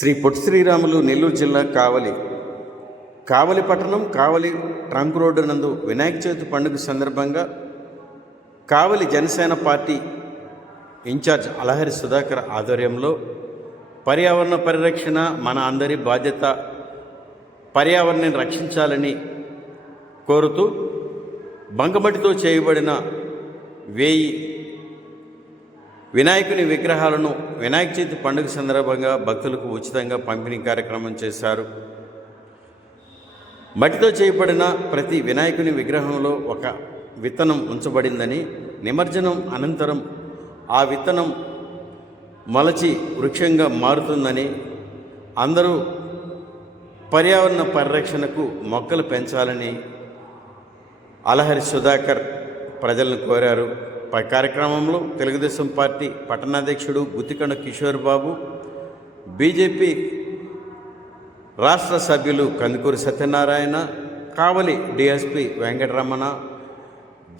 శ్రీ పొట్టి శ్రీరాములు నెల్లూరు జిల్లా కావలి. కావలి పట్టణం కావలి trunk road నందు వినాయక చవితి పండుగ సందర్భంగా కావలి జనసేన పార్టీ ఇన్ఛార్జ్ అలహరి సుధాకర్ ఆధ్వర్యంలో పర్యావరణ పరిరక్షణ మన అందరి బాధ్యత పర్యావరణాన్ని రక్షించాలని కోరుతూ బంకమటితో చేయబడిన వేయి వినాయకుని విగ్రహాలను వినాయక చవితి పండుగ సందర్భంగా భక్తులకు ఉచితంగా పంపిణీ కార్యక్రమం చేశారు. మట్టితో చేయబడిన ప్రతి వినాయకుని విగ్రహంలో ఒక విత్తనం ఉంచబడిందని నిమజ్జనం అనంతరం ఆ విత్తనం మొలచి వృక్షంగా మారుతుందని అందరూ పర్యావరణ పరిరక్షణకు మొక్కలు పెంచాలని అలహరి సుధాకర్ ప్రజలను కోరారు. కార్యక్రమంలో తెలుగుదేశం పార్టీ పట్టణాధ్యక్షుడు గుత్తికొండ కిషోర్ బాబు బీజేపీ రాష్ట్ర సభ్యులు కందుకూరి సత్యనారాయణ కావలి డిఎస్పి వెంకటరమణ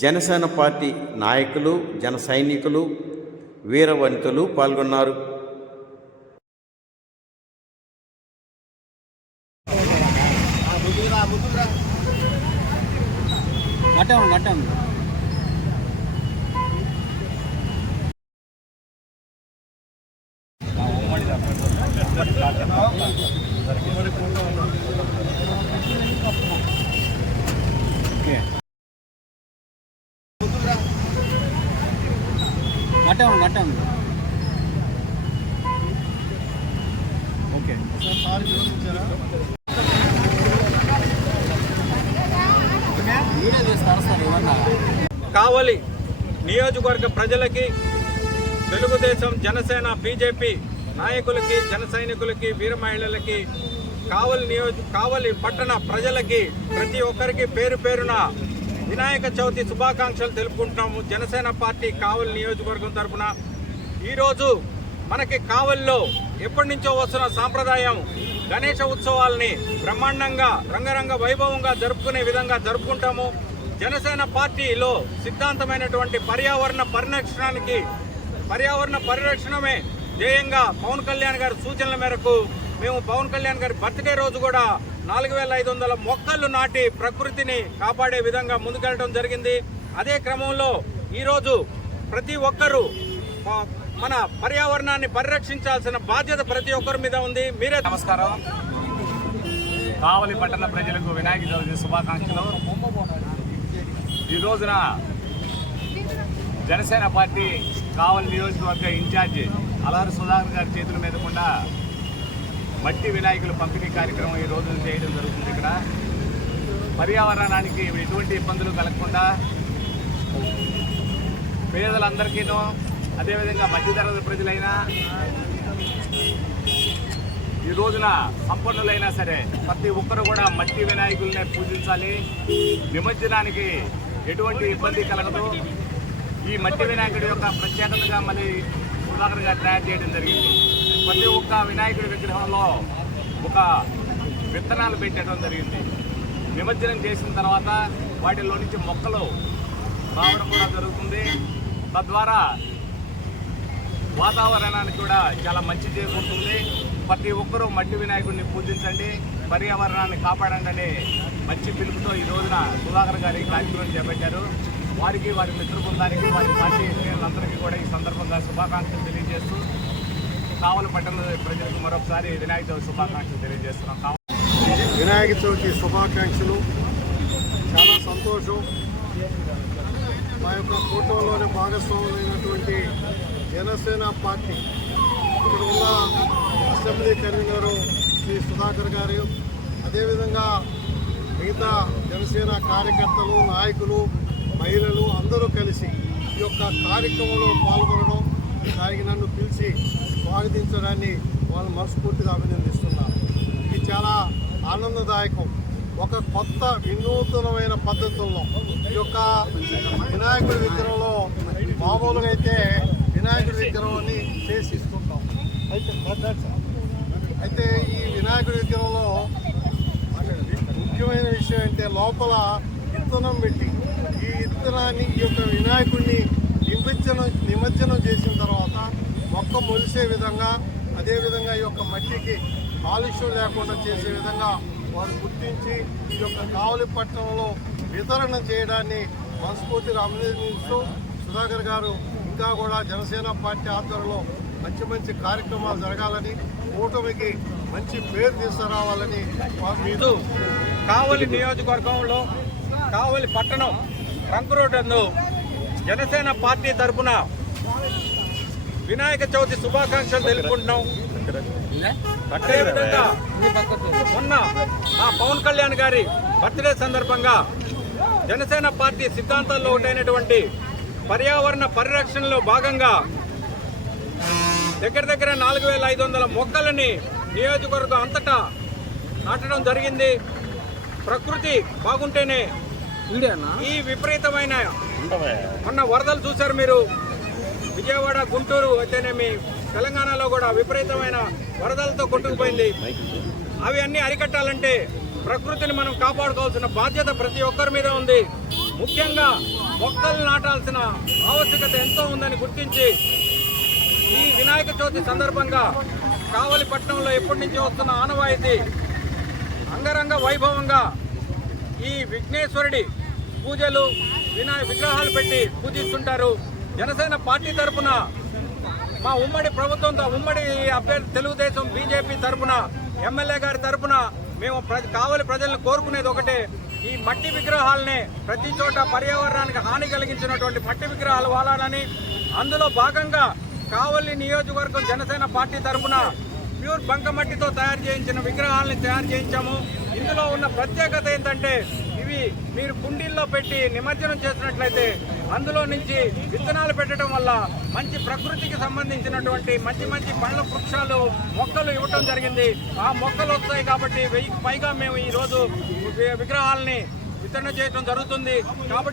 జనసేన పార్టీ నాయకులు జన సైనికులు వీరవనితలు పాల్గొన్నారు. నట్టం నట్టం. నట్టం ఉంది ఓకే ఉంది ఓకే కావలి నియోజకవర్గ ప్రజలకి తెలుగుదేశం జనసేన బీజేపీ నాయకులకి జన సైనికులకి వీర మహిళలకి కావలి నియోజ కావలి పట్టణ ప్రజలకి ప్రతి ఒక్కరికి పేరు పేరున వినాయక చవితి శుభాకాంక్షలు తెలుపుకుంటున్నాము. జనసేన పార్టీ కావలి నియోజకవర్గం తరఫున ఈరోజు మనకి కావలిలో ఎప్పటి నుంచో వస్తున్న సాంప్రదాయం గణేష ఉత్సవాల్ని బ్రహ్మాండంగా రంగరంగ వైభవంగా జరుపుకునే విధంగా జరుపుకుంటాము. జనసేన పార్టీలో సిద్ధాంతమైనటువంటి పర్యావరణ పరిరక్షణానికి పర్యావరణ పరిరక్షణమే ధ్యేయంగా పవన్ కళ్యాణ్ గారి సూచనల మేరకు మేము పవన్ కళ్యాణ్ గారి బర్త్డే రోజు కూడా నాలుగు వేల ఐదు వందల మొక్కలు నాటి ప్రకృతిని కాపాడే విధంగా ముందుకెళ్ళడం జరిగింది. అదే క్రమంలో ఈరోజు ప్రతి ఒక్కరూ మన పర్యావరణాన్ని పరిరక్షించాల్సిన బాధ్యత ప్రతి ఒక్కరి మీద ఉంది. మీరే నమస్కారం. కావలి పట్టణ ప్రజలకు వినాయక చవితి శుభాకాంక్షలు. ఈ రోజున జనసేన పార్టీ కావలి నియోజకవర్గ ఇన్ఛార్జి అలహరి సుధాకర్ గారి చేతుల మీద కూడా మట్టి వినాయకుల పంపిణీ కార్యక్రమం ఈ రోజున చేయడం జరుగుతుంది ఇక్కడ. పర్యావరణానికి ఎటువంటి ఇబ్బందులు కలగకుండా పేదలందరికీనూ అదేవిధంగా మధ్యతరగతి ప్రజలైనా ఈ రోజున సంపన్నులైనా సరే ప్రతి ఒక్కరు కూడా మట్టి వినాయకుల్ని పూజించాలి. నిమజ్జనానికి ఎటువంటి ఇబ్బంది కలగదు. ఈ మట్టి వినాయకుడి యొక్క ప్రత్యేకతగా మళ్ళీ సుధాకర్ గారు తయారు చేయడం జరిగింది. ప్రతి ఒక్క వినాయకుడి విగ్రహంలో ఒక విత్తనాలు పెట్టడం జరిగింది. నిమజ్జనం చేసిన తర్వాత వాటిలో నుంచి మొక్కలు రావడం కూడా జరుగుతుంది. తద్వారా వాతావరణానికి కూడా చాలా మంచి చేకూరుతుంది. ప్రతి ఒక్కరూ మట్టి వినాయకుడిని పూజించండి. పర్యావరణాన్ని కాపాడండి అనే మంచి పిలుపుతో ఈ రోజున సుధాకర్ గారి కార్యక్రమం చేపట్టారు. వారికి వారి మిత్ర బృందానికి వారి పార్టీ అందరికీ కూడా ఈ సందర్భంగా శుభాకాంక్షలు తెలియజేస్తూ కావలి పట్టణ ప్రజలకు మరొకసారి వినాయక చవితి శుభాకాంక్షలు తెలియజేస్తున్నాం. వినాయక చవితి శుభాకాంక్షలు. చాలా సంతోషం. మా యొక్క కూటమిలోని భాగస్వాములైనటువంటి జనసేన పార్టీ. ఇక్కడ ఉన్న అసెంబ్లీ కన్వీనర్ శ్రీ సుధాకర్ గారు. అదేవిధంగా మిగతా జనసేన కార్యకర్తలు నాయకులు మహిళలు అందరూ కలిసి ఈ యొక్క కార్యక్రమంలో పాల్గొనడం దానికి నన్ను పిలిచి స్వాగతించడాన్ని వాళ్ళు మనస్ఫూర్తిగా అభినందిస్తున్నారు ఇది చాలా ఆనందదాయకం. ఒక కొత్త వినూతనమైన పద్ధతుల్లో ఈ యొక్క వినాయకుడి విగ్రహంలో మామూలుగా అయితే వినాయకుడి విగ్రహాన్ని చేసి ఇస్తుంటాం అయితే అయితే ఈ వినాయకుడి విగ్రహంలో ముఖ్యమైన విషయం అంటే లోపల విత్తనం పెట్టి ఈ విత్తనాన్ని ఈ యొక్క వినాయకుడిని నిమజ్జనం నిమజ్జనం చేసిన తర్వాత మొక్క మొలిసే విధంగా అదేవిధంగా ఈ యొక్క మట్టికి కాలుష్యం లేకుండా చేసే విధంగా వారు గుర్తించి ఈ యొక్క కావలి పట్టణంలో వితరణ చేయడాన్ని మనస్ఫూర్తిగా అభినందిస్తూ సుధాకర్ గారు ఇంకా కూడా జనసేన పార్టీ ఆధ్వర్యంలో మంచి మంచి కార్యక్రమాలు జరగాలని కూటమికి మంచి పేరు తీసుకురావాలని వారు మీరు కావలి నియోజకవర్గంలో కావలి పట్టణం ట్రంక్ రోడ్ జనసేన పార్టీ తరపున వినాయక చవితి శుభాకాంక్షలు తెలుపుకుంటున్నాం. అదేవిధంగా మొన్న మా పవన్ కళ్యాణ్ గారి బర్త్డే సందర్భంగా జనసేన పార్టీ సిద్ధాంతాల్లో ఒకటైనటువంటి పర్యావరణ పరిరక్షణలో భాగంగా దగ్గర దగ్గర నాలుగు వేల ఐదు వందల మొక్కలని నియోజకవర్గం అంతటా నాటడం జరిగింది. ప్రకృతి బాగుంటేనే ఈ విపరీతమైన మొన్న వరదలు చూశారు మీరు. విజయవాడ గుంటూరు అయితేనేమి తెలంగాణలో కూడా విపరీతమైన వరదలతో కొట్టుకుపోయింది. అవి అన్ని అరికట్టాలంటే ప్రకృతిని మనం కాపాడుకోవాల్సిన బాధ్యత ప్రతి ఒక్కరి మీద ఉంది. ముఖ్యంగా మొక్కలు నాటాల్సిన ఆవశ్యకత ఎంతో ఉందని గుర్తించి ఈ వినాయక చవితి సందర్భంగా కావలి పట్టణంలో ఎప్పటి నుంచి వస్తున్న ఆనవాయితీ అంగరంగ వైభవంగా ఈ విఘ్నేశ్వరుడి పూజలు వినాయ విగ్రహాలు పెట్టి పూజిస్తుంటారు. జనసేన పార్టీ తరపున మా ఉమ్మడి ప్రభుత్వంతో ఉమ్మడి అభ్యర్థి తెలుగుదేశం బీజేపీ తరపున ఎమ్మెల్యే గారి తరపున మేము ప్ర- కావలి ప్రజలను కోరుకునేది ఒకటే. ఈ మట్టి విగ్రహాలని ప్రతి చోట పర్యావరణానికి హాని కలిగించినటువంటి మట్టి విగ్రహాలు వాడాలని అందులో భాగంగా కావలి నియోజకవర్గం జనసేన పార్టీ తరపున ప్యూర్ బంకమట్టితో తయారు చేయించిన విగ్రహాలని తయారు చేయించాము. ఇందులో ఉన్న ప్రత్యేకత ఏంటంటే ఇవి మీరు కుండీల్లో పెట్టి నిమజ్జనం చేసినట్లయితే అందులో నుంచి విత్తనాలు పెట్టడం వల్ల మంచి ప్రకృతికి సంబంధించినటువంటి మంచి మంచి పండ్ల వృక్షాలు మొక్కలు ఇవ్వటం జరిగింది. ఆ మొక్కలు వస్తాయి కాబట్టి వెయ్యికి పైగా మేము ఈ రోజు విగ్రహాలని వితరణ చేయడం జరుగుతుంది. కాబట్టి